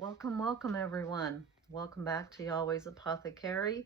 Welcome everyone. Welcome back to Yah-weh's Apothecary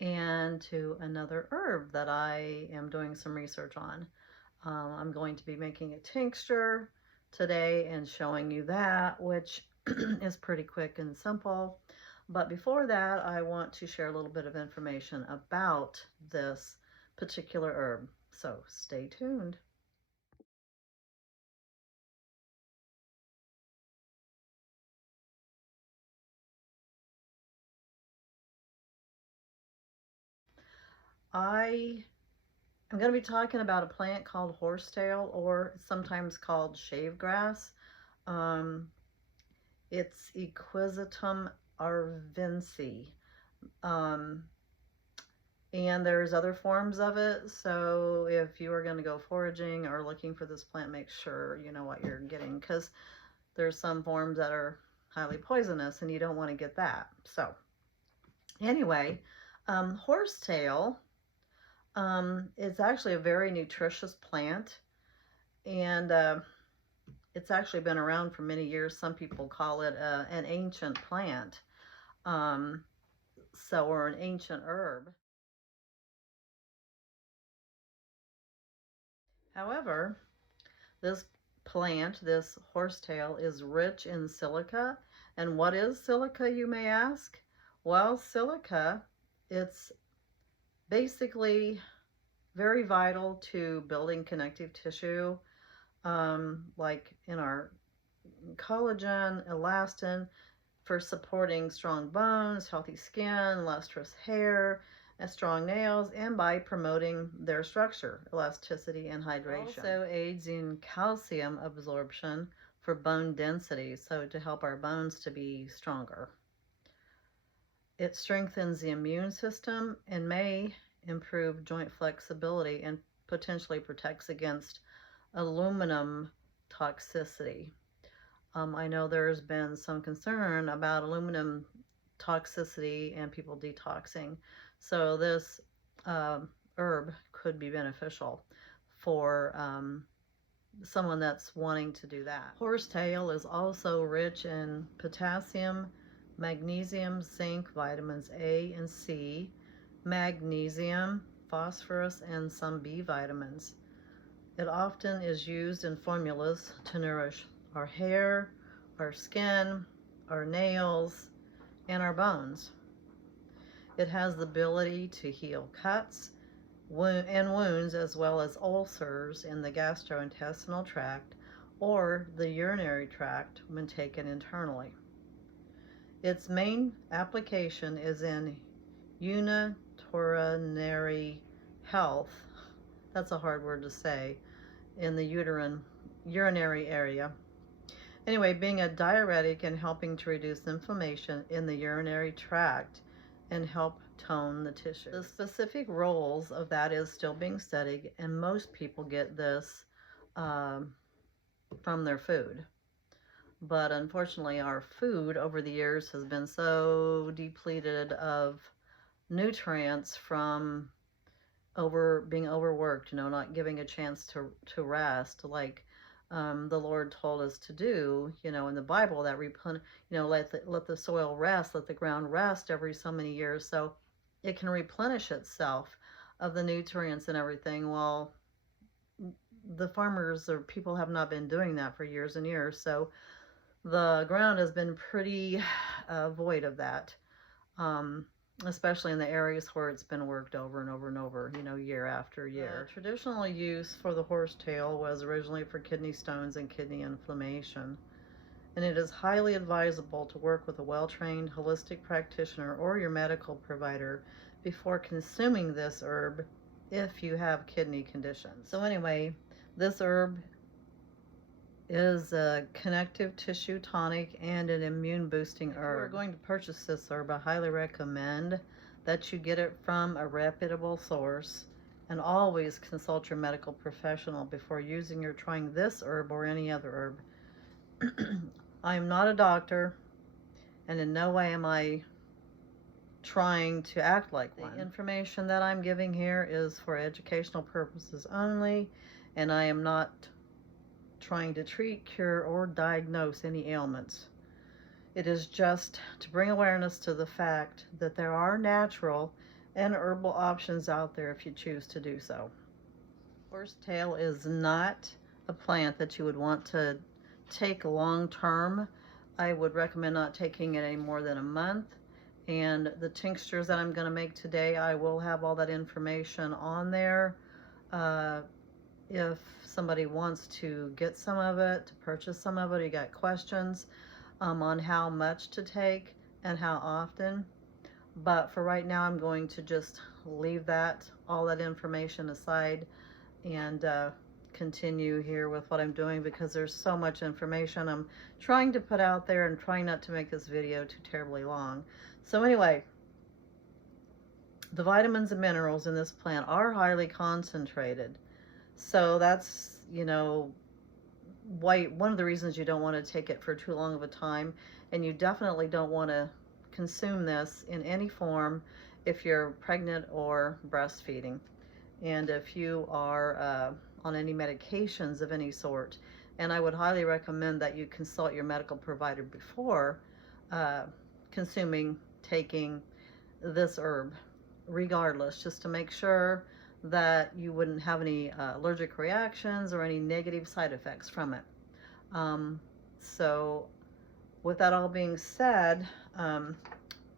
and to another herb that I am doing some research on. I'm going to be making a tincture today and showing you that, which is pretty quick and simple. But before that, I want to share a little bit of information about this particular herb. So stay tuned. I'm going to be talking about a plant called horsetail, or sometimes called shave grass. Um, it's Equisetum arvense. Um, and there's other forms of it. So if you are going to go foraging or looking for this plant, make sure you know what you're getting, because there's some forms that are highly poisonous and you don't want to get that. So anyway, horsetail is actually a very nutritious plant, and it's actually been around for many years. Some people call it an ancient plant, or an ancient herb. However, this plant, this horsetail, is rich in silica. And what is silica, you may ask? Well, silica, it's basically very vital to building connective tissue, like in our collagen, elastin, for supporting strong bones, healthy skin, lustrous hair, and strong nails, and by promoting their structure, elasticity, and hydration. It also aids in calcium absorption for bone density, so to help our bones to be stronger. It strengthens the immune system and may improve joint flexibility and potentially protects against aluminum toxicity. I know there's been some concern about aluminum toxicity and people detoxing. So this herb could be beneficial for someone that's wanting to do that. Horsetail is also rich in potassium, magnesium, zinc, vitamins A and C, magnesium, phosphorus, and some B vitamins. It often is used in formulas to nourish our hair, our skin, our nails, and our bones. It has the ability to heal cuts and wounds, as well as ulcers in the gastrointestinal tract or the urinary tract when taken internally. Its main application is in urinary health. That's a hard word to say. In the urinary area. Anyway, being a diuretic and helping to reduce inflammation in the urinary tract and help tone the tissue. The specific roles of that is still being studied, and most people get this from their food. But unfortunately, our food over the years has been so depleted of nutrients from being overworked, not giving a chance to rest, like the Lord told us to do, in the Bible, that let the soil rest, let the ground rest every so many years so it can replenish itself of the nutrients and everything. Well, the farmers or people have not been doing that for years and years, so the ground has been pretty void of that. Especially in the areas where it's been worked over and over and over, year after year. The traditional use for the horsetail was originally for kidney stones and kidney inflammation. And it is highly advisable to work with a well-trained holistic practitioner or your medical provider before consuming this herb if you have kidney conditions. So anyway, this herb is a connective tissue tonic and an immune boosting herb. If you are going to purchase this herb, I highly recommend that you get it from a reputable source, and always consult your medical professional before using or trying this herb or any other herb. I am not a doctor, and in no way am I trying to act like one. The information that I'm giving here is for educational purposes only, and I am not trying to treat, cure, or diagnose any ailments. It is just to bring awareness to the fact that there are natural and herbal options out there if you choose to do so. Horsetail is not a plant that you would want to take long term. I would recommend not taking it any more than a month. And the tinctures that I'm going to make today, I will have all that information on there. If somebody wants to get some of it, to purchase some of it, you got questions on how much to take and how often. But for right now, I'm going to just leave all that information aside and continue here with what I'm doing, because there's so much information I'm trying to put out there and trying not to make this video too terribly long. So anyway, the vitamins and minerals in this plant are highly concentrated. So that's, one of the reasons you don't want to take it for too long of a time. And you definitely don't want to consume this in any form if you're pregnant or breastfeeding. And if you are on any medications of any sort. And I would highly recommend that you consult your medical provider before taking this herb, regardless, just to make sure that you wouldn't have any allergic reactions or any negative side effects from it. So with that all being said,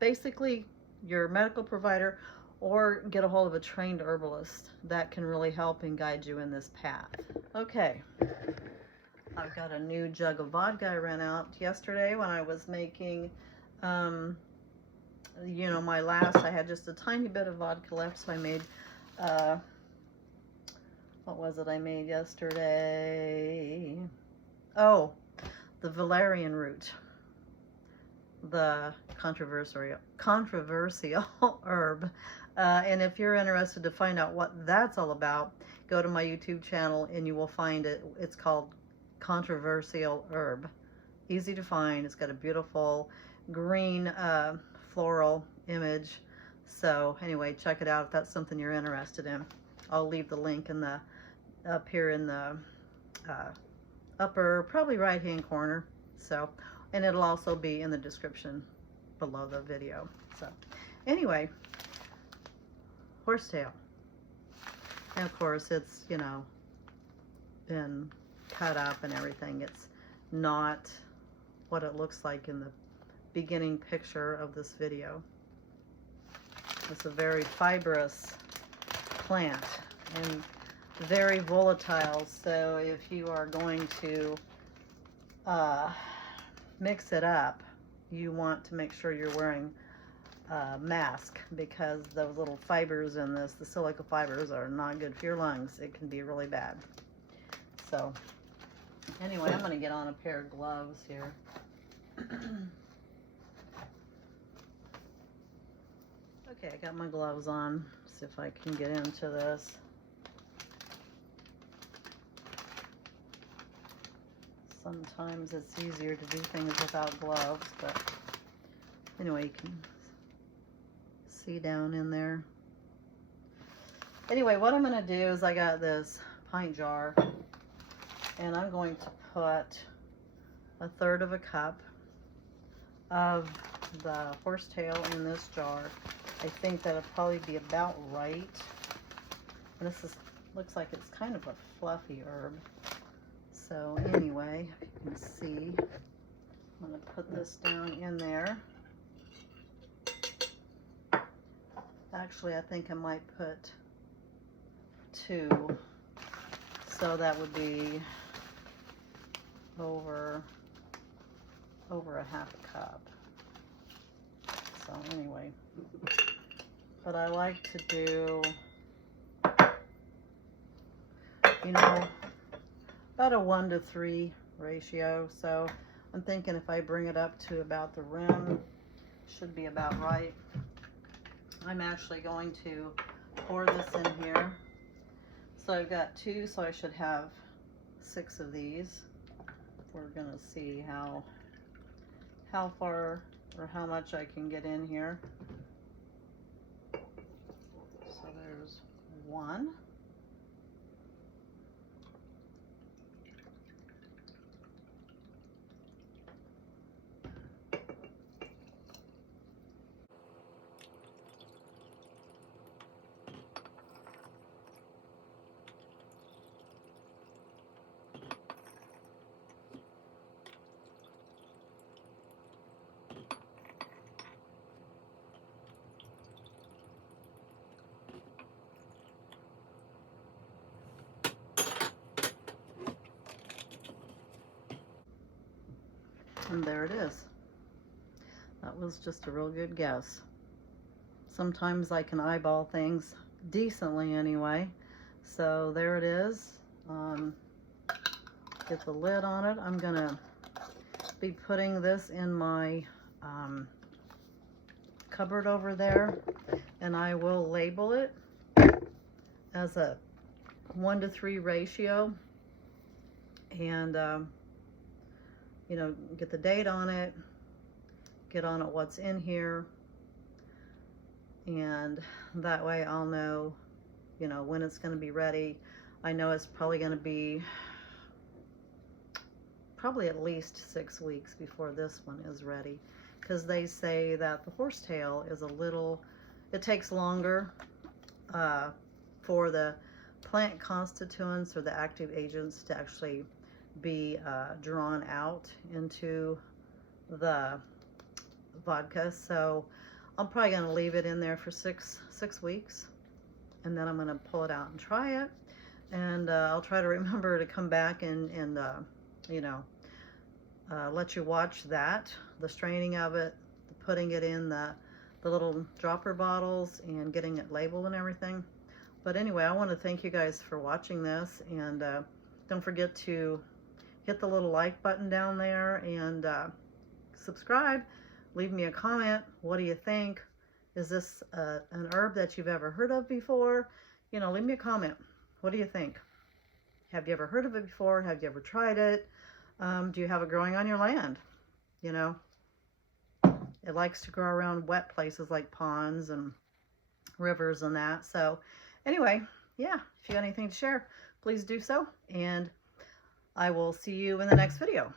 basically your medical provider, or get a hold of a trained herbalist that can really help and guide you in this path. Okay, I've got a new jug of vodka I ran out yesterday when I was making, my last, I had just a tiny bit of vodka left, so I made, what was it I made yesterday? Oh, the valerian root, the controversial herb. And if you're interested to find out what that's all about, go to my YouTube channel and you will find it. It's called Controversial Herb. Easy to find. It's got a beautiful green floral image. So anyway, check it out if that's something you're interested in. I'll leave the link up here in the upper, probably right hand corner. So, and it'll also be in the description below the video. So anyway, horsetail. And of course it's, been cut up and everything. It's not what it looks like in the beginning picture of this video. It's a very fibrous plant and very volatile. So if you are going to mix it up, you want to make sure you're wearing mask, because those little fibers in this, the silica fibers, are not good for your lungs. It can be really bad. So anyway, I'm going to get on a pair of gloves here. Okay, I got my gloves on. See if I can get into this. Sometimes it's easier to do things without gloves, but anyway, you can see down in there. Anyway, what I'm going to do is I got this pint jar, and I'm going to put 1/3 of a cup of the horsetail in this jar. I think that'll probably be about right. And this looks like it's kind of a fluffy herb. So anyway, if you can see, I'm going to put this down in there. Actually, I think I might put 2. So that would be over a 1/2 cup. So anyway, but I like to do, about a 1-to-3 ratio. So I'm thinking if I bring it up to about the rim, should be about right. I'm actually going to pour this in here. So I've got 2, so I should have 6 of these. We're gonna see how far or how much I can get in here. So there's 1. And there it is. That was just a real good guess. Sometimes I can eyeball things decently anyway. So there it is. Get the lid on it. I'm gonna be putting this in my cupboard over there, and I will label it as a 1-to-3 ratio, and you know, get the date on it, get on it what's in here, and that way I'll know, you know, when it's going to be ready. I know it's probably going to be at least 6 weeks before this one is ready, because they say that the horsetail is a little, it takes longer for the plant constituents or the active agents to actually be drawn out into the vodka. So I'm probably going to leave it in there for six weeks, and then I'm going to pull it out and try it, and I'll try to remember to come back and you know, let you watch that, the straining of it, putting it in the little dropper bottles and getting it labeled and everything. But anyway, I want to thank you guys for watching this, and don't forget to hit the little like button down there, and subscribe. Leave me a comment. What do you think? Is this an herb that you've ever heard of before? You know, leave me a comment. What do you think? Have you ever heard of it before? Have you ever tried it? Do you have it growing on your land? You know, it likes to grow around wet places like ponds and rivers and that. So anyway, yeah, if you got anything to share, please do so, and I will see you in the next video.